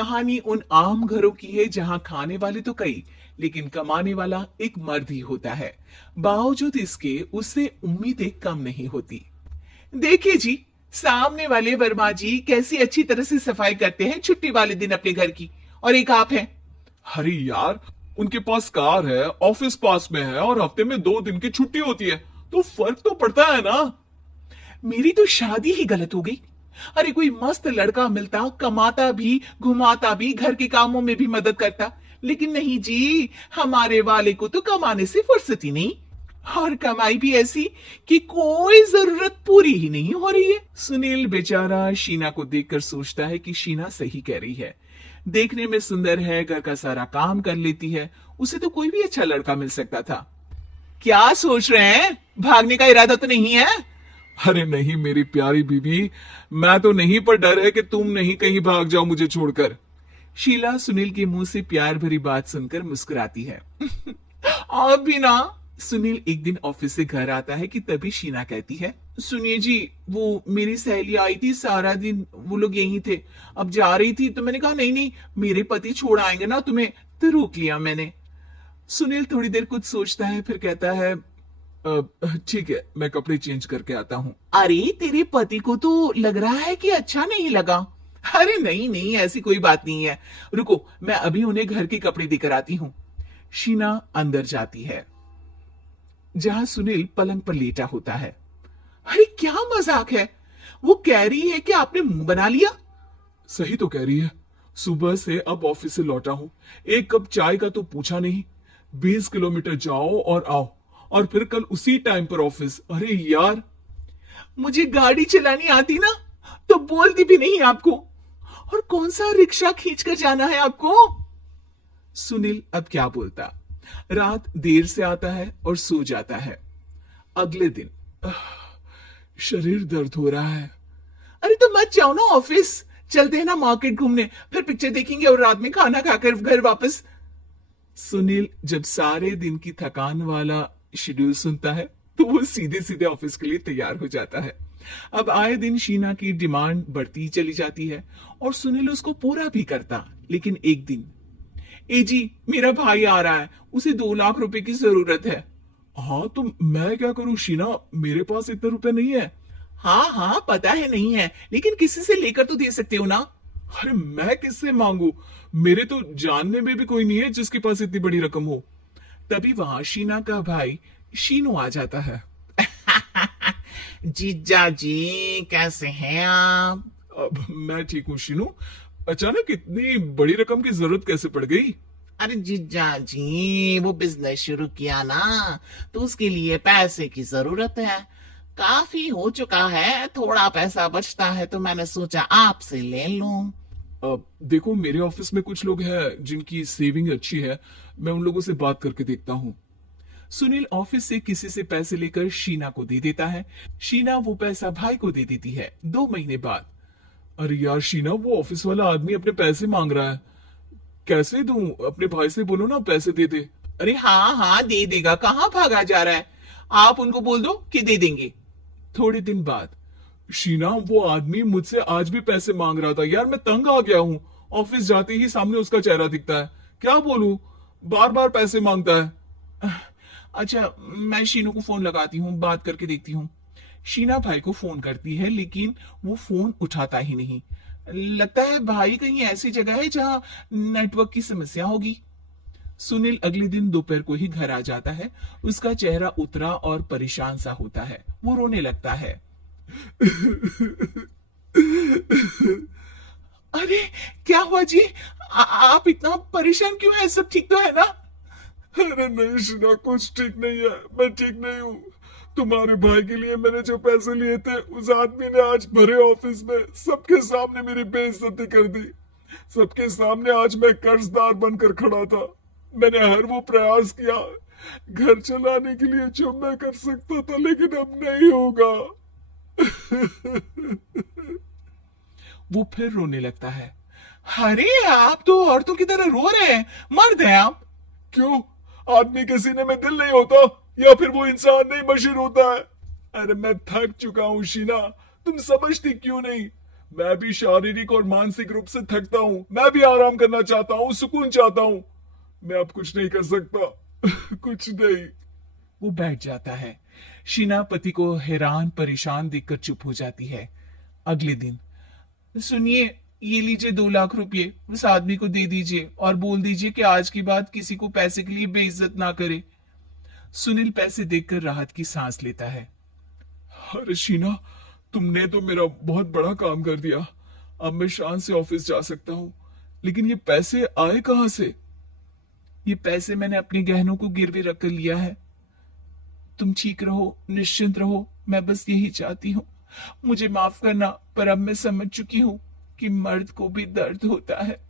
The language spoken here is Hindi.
कहानी उन आम घरों की है जहां खाने वाले तो कई, लेकिन कमाने वाला एक मर्द ही होता है। बावजूद इसके उससे उम्मीदें कम नहीं होती। देखिए जी, सामने वाले वर्मा जी कैसी अच्छी तरह से सफाई करते हैं छुट्टी वाले दिन अपने घर की, और एक आप हैं। अरे यार, उनके पास कार है, ऑफिस पास में है और हफ्ते में 2 दिन की छुट्टी होती है, तो फर्क तो पड़ता है ना। मेरी तो शादी ही गलत हो गई। अरे कोई मस्त लड़का मिलता, कमाता भी, घुमाता भी, घर के कामों में भी मदद करता, लेकिन नहीं जी, हमारे वाले को तो कमाने से फुर्सत ही नहीं, और कमाई भी ऐसी कि कोई जरूरत पूरी ही नहीं हो रही है। सुनील बेचारा शीना को देखकर सोचता है कि शीना सही कह रही है। देखने में सुंदर है, घर का सारा काम कर लेती है, उसे तो कोई भी अच्छा लड़का मिल सकता था। क्या सोच रहे हैं? भागने का इरादा तो नहीं है? अरे नहीं मेरी प्यारी बीबी, मैं तो नहीं, पर डर है कि तुम नहीं कहीं भाग जाओ मुझे छोड़कर। शीला सुनील के मुंह से प्यार भरी बात सुनकर मुस्कुराती है। आप भी ना। सुनील एक दिन ऑफिस से घर आता है कि तभी शीना कहती है, सुनिए जी, वो मेरी सहेली आई थी, सारा दिन वो लोग यहीं थे, अब जा रही थी तो मैंने कहा नहीं नहीं, मेरे पति छोड़ आएंगे ना तुम्हें, तो रोक लिया मैंने। सुनील थोड़ी देर कुछ सोचता है, फिर कहता है, ठीक है, मैं कपड़े चेंज करके आता हूँ। अरे तेरे पति को तो लग रहा है कि अच्छा नहीं लगा। अरे नहीं नहीं, ऐसी कोई बात नहीं है, रुको मैं अभी उन्हें घर के कपड़े देकर आती हूँ। शीना अंदर जाती है जहां सुनील पलंग पर लेटा होता है। अरे क्या मजाक है, वो कह रही है कि आपने मुंह बना लिया। सही तो कह रही है, सुबह से अब ऑफिस से लौटा हूँ, एक कप चाय का तो पूछा नहीं, 20 किलोमीटर जाओ और आओ, और फिर कल उसी टाइम पर ऑफिस। अरे यार, मुझे गाड़ी चलानी आती ना तो बोलती भी नहीं आपको, और कौन सा रिक्शा खींच कर जाना है आपको। सुनील अब क्या बोलता। रात देर से आता है और सो जाता है। अगले दिन शरीर दर्द हो रहा है। अरे तो मत जाओ ना ऑफिस, चलते हैं ना मार्केट घूमने, फिर पिक्चर देखेंगे और रात में खाना खाकर घर वापस। सुनील जब सारे दिन की थकान वाला शेड्यूल सुनता है तो वो सीधे सीधे ऑफिस के लिए तैयार हो जाता है। अब आए दिन शीना की डिमांड बढ़ती चली जाती है और सुनील उसको पूरा भी करता, लेकिन एक दिन, ए जी मेरा भाई आ रहा है, उसे 2 लाख रुपए की जरूरत है। हाँ तो मैं क्या करूं शीना, मेरे पास इतने रुपए नहीं है। हाँ हाँ पता है नहीं है, लेकिन किसी से लेकर तो दे सकते हो ना। अरे मैं किससे मांगू, मेरे तो जानने में भी कोई नहीं है जिसके पास इतनी बड़ी रकम हो। तभी वहां शीना का भाई शीनू आ जाता है। जीजा जी कैसे हैं आप? अब मैं ठीक हूँ शीनू, अचानक इतनी बड़ी रकम की जरूरत कैसे पड़ गई? अरे जीजा जी, वो बिजनेस शुरू किया ना, तो उसके लिए पैसे की जरूरत है। काफी हो चुका है, थोड़ा पैसा बचता है तो मैंने सोचा आपसे ले लूं। अब देखो, मेरे ऑफिस में कुछ लोग हैं जिनकी सेविंग अच्छी है, मैं उन लोगों से बात करके देखता हूँ। सुनील ऑफिस से किसी से पैसे लेकर शीना को दे देता है। शीना वो पैसा भाई को दे देती है 2 महीने बाद। अरे यार शीना, वो ऑफिस वाला आदमी अपने पैसे मांग रहा है, कैसे दूं? अपने भाई से बोलो ना पैसे दे दे। अरे हाँ हाँ दे देगा, कहाँ भागा जा रहा है, आप उनको बोल दो कि दे देंगे। थोड़े दिन बाद, शीना, वो आदमी मुझसे आज भी पैसे मांग रहा था यार, मैं तंग आ गया हूँ। ऑफिस जाते ही सामने उसका चेहरा दिखता है, क्या बोलूं, बार बार पैसे मांगता है। अच्छा मैं शीनू को फोन लगाती हूँ, बात करके देखती हूँ। शीना भाई को फोन करती है, लेकिन वो फोन उठाता ही नहीं। लगता है भाई कहीं ऐसी जगह है जहां नेटवर्क की समस्या होगी। सुनील अगले दिन दोपहर को ही घर आ जाता है। उसका चेहरा उतरा और परेशान सा होता है, वो रोने लगता है। अरे क्या हुआ जी, आप इतना परेशान क्यों हैं? सब ठीक तो है ना? अरे नहीं शीना, कुछ ठीक नहीं है, मैं ठीक नहीं हूँ। तुम्हारे भाई के लिए मैंने जो पैसे लिए थे, उस आदमी ने आज भरे ऑफिस में सबके सामने मेरी बेइज्जती कर दी। सबके सामने आज मैं कर्जदार बनकर खड़ा था। मैंने हर वो प्रयास किया घर चलाने के लिए जो मैं कर सकता था, लेकिन अब नहीं होगा। वो फिर रोने लगता है। अरे आप तो औरतों की तरह रो रहे हैं, मर्द हैं आप। क्यों, आदमी के सीने में दिल नहीं होता, या फिर वो इंसान नहीं मशीन होता है? अरे मैं थक चुका हूं शीना, तुम समझती क्यों नहीं? मैं भी शारीरिक और मानसिक रूप से थकता हूँ, मैं भी आराम करना चाहता हूँ, सुकून चाहता हूँ। मैं अब कुछ नहीं कर सकता। कुछ नहीं। वो बैठ जाता है। शीना पति को हैरान परेशान देखकर चुप हो जाती है। अगले दिन, सुनिए, ये लीजिए 2 लाख रुपए, उस आदमी को दे दीजिए और बोल दीजिए कि आज के बाद किसी को पैसे के लिए बेइज्जत ना करे। सुनील पैसे देखकर राहत की सांस लेता है। अरे शीना, तुमने तो मेरा बहुत बड़ा काम कर दिया। अब मैं शान से ऑफिस जा सकता हूँ। लेकिन ये पैसे आए कहाँ से? ये पैसे मैंने अपने गहनों को गिरवे रखकर लिया है। तुम ठीक रहो, निश्चिंत रहो, मैं बस यही चाहती हूँ। मुझे माफ करना, पर अब मैं समझ चुकी हूँ कि मर्द को भी दर्द होता है।